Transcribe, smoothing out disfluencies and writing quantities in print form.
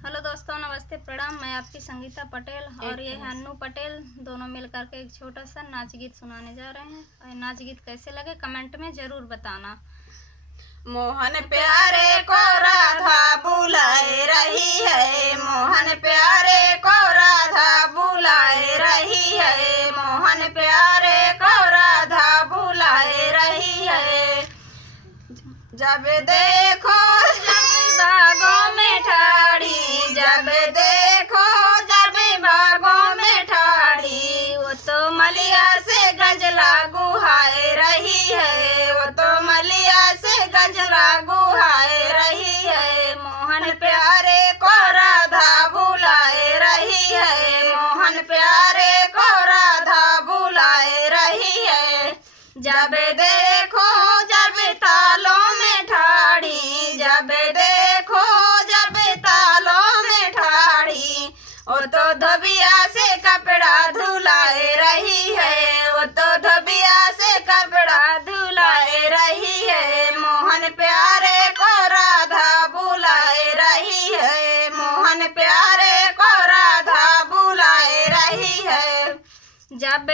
Hello दोस्तों, नमस्ते, प्रणाम। मैं आपकी संगीता पटेल और ये है अन्नू पटेल। दोनों मिलकर के एक छोटा सा नाच गीत सुनाने जा रहे हैं। और नाच गीत कैसे लगे कमेंट में ज़रूर बताना। मोहन प्यारे को राधा बुलाए रही है, मोहन प्यारे को राधा बुलाए रही है, मोहन प्यारे को राधा बुलाए रही है। जब देखो बागों में ठाड़ी, जब देखो जब बागों में ठाड़ी, वो तो मलिया से गजला गुहाए रही है, वो तो मलिया से गजला गुहाए रही है। मोहन प्यारे को राधा बुलाए रही है, मोहन प्यारे को राधा बुलाए रही है। जब देखो जब तालों में ठाड़ी, जब देखो जब तालों में ठाड़ी, वो तो धोबिया से कपड़ा धुलाए रही है, वो तो धोबिया से कपड़ा धुलाए रही है। मोहन प्यारे को राधा बुलाए रही है, मोहन प्यारे को राधा बुलाए रही है। जब